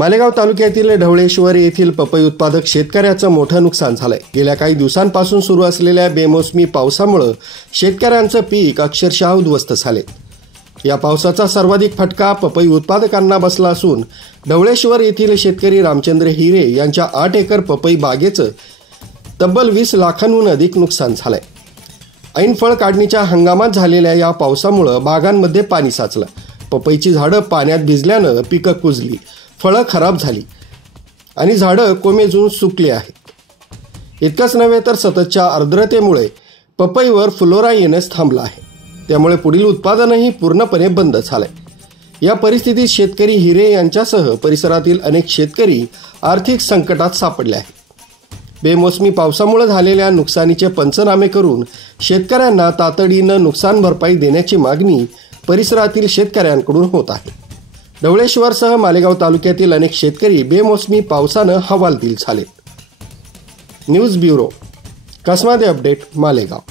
मालेगाव तालुक्यातील ढवळेश्वर येथील पपई उत्पादक शेतकऱ्याचं मोठं नुकसान झालंय। गेल्या काही दिवसांपासून सुरू असलेल्या बेमोसमी पावसामुळे शेतकऱ्यांचं पीक अक्षरशः उद्ध्वस्त झाले। या पावसाचा सर्वाधिक फटका पपई उत्पादकांना बसला असून ढवळेश्वर येथील शेतकरी रामचंद्र हिरे यांच्या 8 एकर पपई बागेचं तब्बल 20 लाखांहून अधिक नुकसान झालंय। ऐन फळ काढणीच्या हंगामात झालेल्या या पावसामुळे बागांमध्ये पाणी साचलं। पपईची झाडं पाण्यात भिजल्यानं पिकं कुजली, फळं खराब झाली आणि झाडं कोमेजून सुकली आहेत। इतकंच नव्हे तर सततच्या आर्द्रतेमुळे पपईवर फुलोरा येणंच थांबलं आहे। त्यामुळे पुढील उत्पादनही पूर्णपणे बंद झालंय। या परिस्थितीत शेतकरी हिरे यांच्यासह परिसरातील अनेक शेतकरी आर्थिक संकटात सापडले आहेत। बेमोसमी पावसामुळे झालेल्या नुकसानीचे पंचनामे करून शेतकऱ्यांना तातडीनं नुकसान भरपाई देण्याची मागणी परिसरातील शेतकऱ्यांकडून होत आहे। ढवळेश्वरसह मालेगाव तालुक्यातील अनेक शेतकरी बेमोसमी पावसानं हवालदिल झाले। News bureau, Kasmade update, Malegaon.